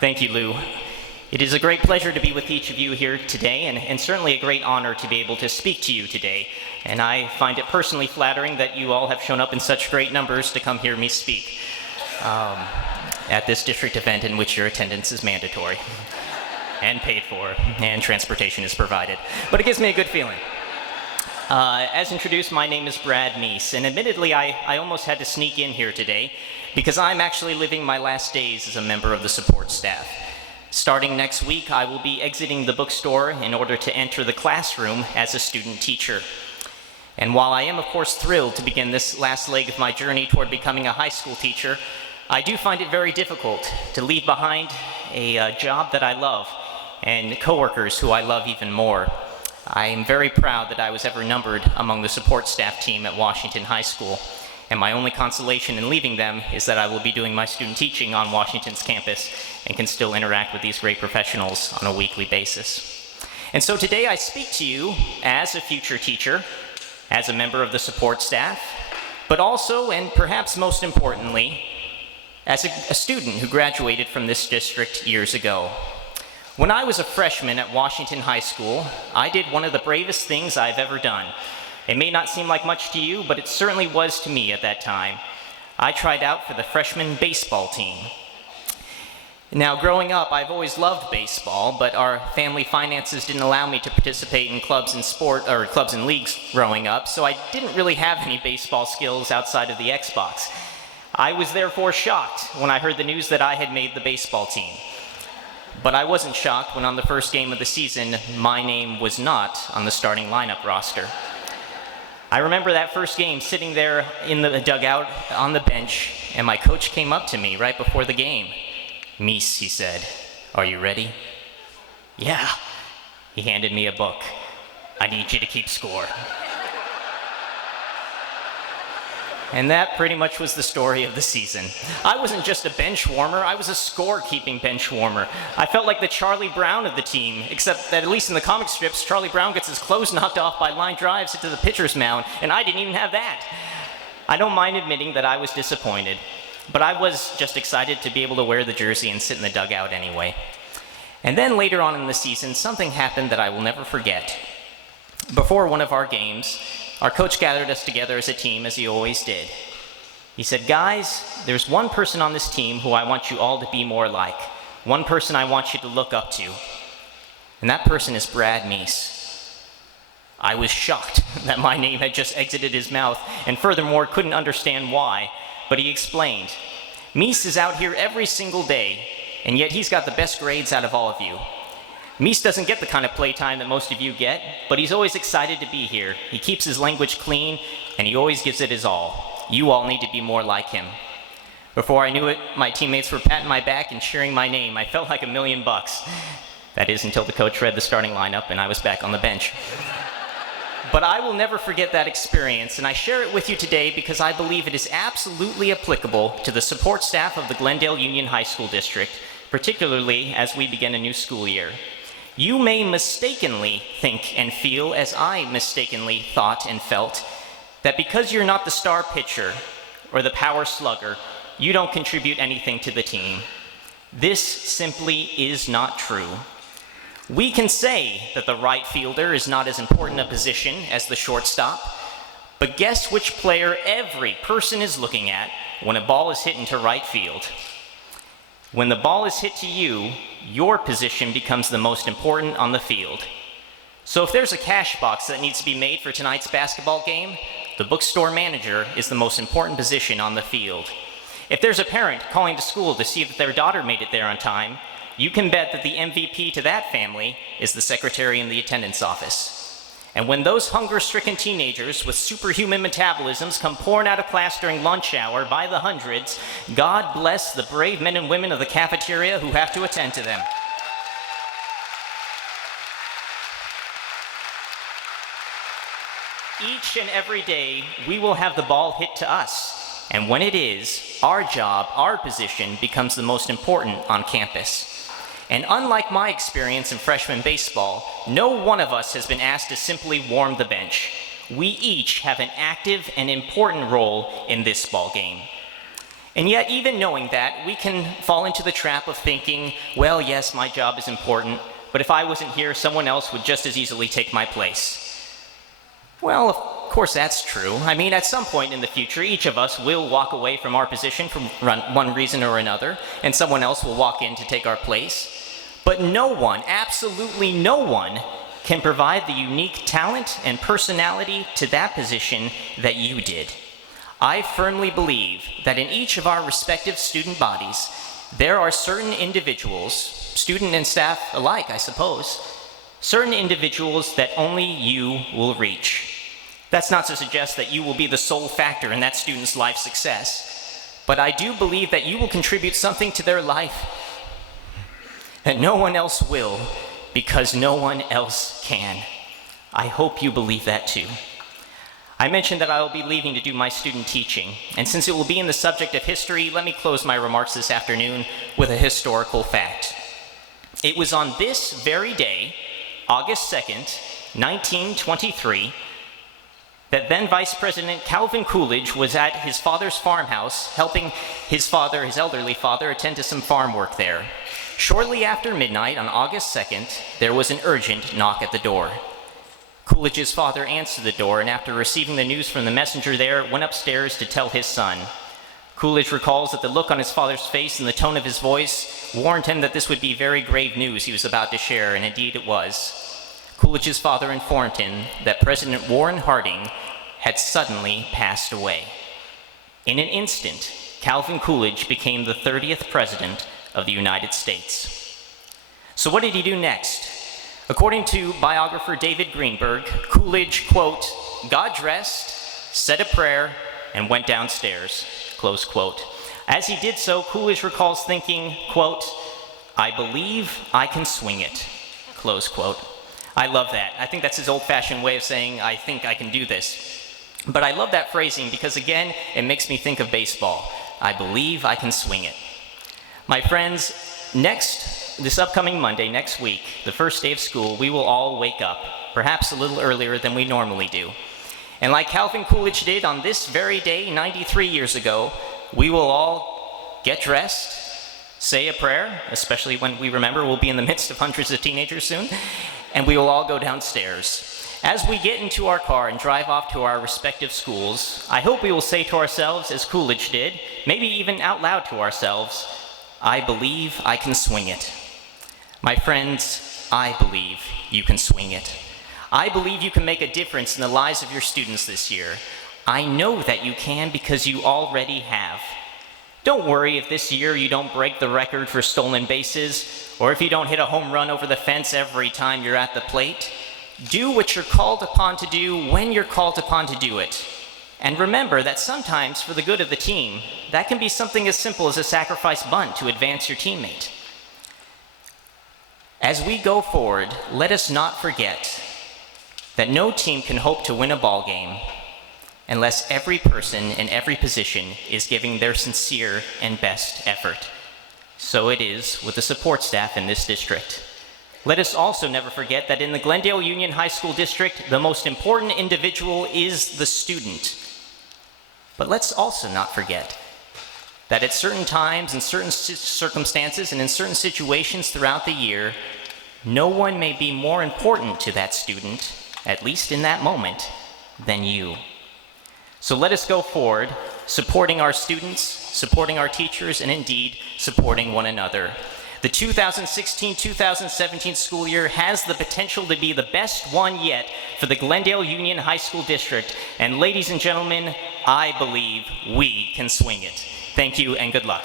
Thank you, Lou. It is a great pleasure to be with each of you here today, and certainly a great honor to be able to speak to you today. And I find it personally flattering that you all have shown up in such great numbers to come hear me speak at this district event in which your attendance is mandatory and paid for, and transportation is provided. But it gives me a good feeling. As introduced, my name is Brad Meese, and admittedly, I almost had to sneak in here today because I'm actually living my last days as a member of the support staff. Starting next week, I will be exiting the bookstore in order to enter the classroom as a student teacher. And while I am, of course, thrilled to begin this last leg of my journey toward becoming a high school teacher, I do find it very difficult to leave behind a job that I love and coworkers who I love even more. I am very proud that I was ever numbered among the support staff team at Washington High School, and my only consolation in leaving them is that I will be doing my student teaching on Washington's campus and can still interact with these great professionals on a weekly basis. And so today I speak to you as a future teacher, as a member of the support staff, but also, and perhaps most importantly, as a student who graduated from this district years ago. When I was a freshman at Washington High School, I did one of the bravest things I've ever done. It may not seem like much to you, but it certainly was to me at that time. I tried out for the freshman baseball team. Now, growing up, I've always loved baseball, but our family finances didn't allow me to participate in clubs and leagues growing up, so I didn't really have any baseball skills outside of the Xbox. I was therefore shocked when I heard the news that I had made the baseball team. But I wasn't shocked when on the first game of the season, my name was not on the starting lineup roster. I remember that first game sitting there in the dugout on the bench, and my coach came up to me right before the game. "Meese," he said, "are you ready?" "Yeah." He handed me a book. "I need you to keep score." And that pretty much was the story of the season. I wasn't just a bench warmer, I was a score-keeping bench warmer. I felt like the Charlie Brown of the team, except that at least in the comic strips, Charlie Brown gets his clothes knocked off by line drives into the pitcher's mound, and I didn't even have that. I don't mind admitting that I was disappointed, but I was just excited to be able to wear the jersey and sit in the dugout anyway. And then later on in the season, something happened that I will never forget. Before one of our games, our coach gathered us together as a team, as he always did. He said, "Guys, there's one person on this team who I want you all to be more like. One person I want you to look up to. And that person is Brad Meese." I was shocked that my name had just exited his mouth, and furthermore couldn't understand why, but he explained. "Meese is out here every single day, and yet he's got the best grades out of all of you. Meese doesn't get the kind of playtime that most of you get, but he's always excited to be here. He keeps his language clean, and he always gives it his all. You all need to be more like him." Before I knew it, my teammates were patting my back and cheering my name. I felt like $1,000,000. That is, until the coach read the starting lineup and I was back on the bench. But I will never forget that experience, and I share it with you today because I believe it is absolutely applicable to the support staff of the Glendale Union High School District, particularly as we begin a new school year. You may mistakenly think and feel, as I mistakenly thought and felt, that because you're not the star pitcher or the power slugger, you don't contribute anything to the team. This simply is not true. We can say that the right fielder is not as important a position as the shortstop, but guess which player every person is looking at when a ball is hit into right field? When the ball is hit to you, your position becomes the most important on the field. So if there's a cash box that needs to be made for tonight's basketball game, the bookstore manager is the most important position on the field. If there's a parent calling to school to see if their daughter made it there on time, you can bet that the MVP to that family is the secretary in the attendance office. And when those hunger-stricken teenagers with superhuman metabolisms come pouring out of class during lunch hour by the hundreds, God bless the brave men and women of the cafeteria who have to attend to them. Each and every day, we will have the ball hit to us. And when it is, our job, our position, becomes the most important on campus. And unlike my experience in freshman baseball, no one of us has been asked to simply warm the bench. We each have an active and important role in this ball game. And yet, even knowing that, we can fall into the trap of thinking, well, yes, my job is important, but if I wasn't here, someone else would just as easily take my place. Well, of course that's true. I mean, at some point in the future, each of us will walk away from our position for one reason or another, and someone else will walk in to take our place. But no one, absolutely no one, can provide the unique talent and personality to that position that you did. I firmly believe that in each of our respective student bodies, there are certain individuals, student and staff alike, I suppose, certain individuals that only you will reach. That's not to suggest that you will be the sole factor in that student's life success, but I do believe that you will contribute something to their life that no one else will, because no one else can. I hope you believe that too. I mentioned that I will be leaving to do my student teaching, and since it will be in the subject of history, let me close my remarks this afternoon with a historical fact. It was on this very day, August 2nd, 1923, that then Vice President Calvin Coolidge was at his father's farmhouse helping his elderly father, attend to some farm work there. Shortly after midnight on August 2nd, there was an urgent knock at the door. Coolidge's father answered the door, and after receiving the news from the messenger there, went upstairs to tell his son. Coolidge recalls that the look on his father's face and the tone of his voice warned him that this would be very grave news he was about to share, and indeed it was. Coolidge's father informed him that President Warren Harding had suddenly passed away. In an instant, Calvin Coolidge became the 30th president of the United States. So what did he do next? According to biographer David Greenberg, Coolidge, quote, got dressed, said a prayer, and went downstairs, close quote. As he did so, Coolidge recalls thinking, quote, I believe I can swing it, close quote. I love that. I think that's his old-fashioned way of saying, I think I can do this. But I love that phrasing because, again, it makes me think of baseball. I believe I can swing it. My friends, this upcoming Monday, next week, the first day of school, we will all wake up, perhaps a little earlier than we normally do. And like Calvin Coolidge did on this very day, 93 years ago, we will all get dressed, say a prayer, especially when we remember we'll be in the midst of hundreds of teenagers soon, and we will all go downstairs. As we get into our car and drive off to our respective schools, I hope we will say to ourselves, as Coolidge did, maybe even out loud to ourselves, I believe I can swing it. My friends, I believe you can swing it. I believe you can make a difference in the lives of your students this year. I know that you can because you already have. Don't worry if this year you don't break the record for stolen bases, or if you don't hit a home run over the fence every time you're at the plate. Do what you're called upon to do when you're called upon to do it. And remember that sometimes, for the good of the team, that can be something as simple as a sacrifice bunt to advance your teammate. As we go forward, let us not forget that no team can hope to win a ball game unless every person in every position is giving their sincere and best effort. So it is with the support staff in this district. Let us also never forget that in the Glendale Union High School District, the most important individual is the student. But let's also not forget that at certain times, in certain circumstances, and in certain situations throughout the year, no one may be more important to that student, at least in that moment, than you. So let us go forward, supporting our students, supporting our teachers, and indeed, supporting one another. The 2016-2017 school year has the potential to be the best one yet for the Glendale Union High School District. And ladies and gentlemen, I believe we can swing it. Thank you and good luck.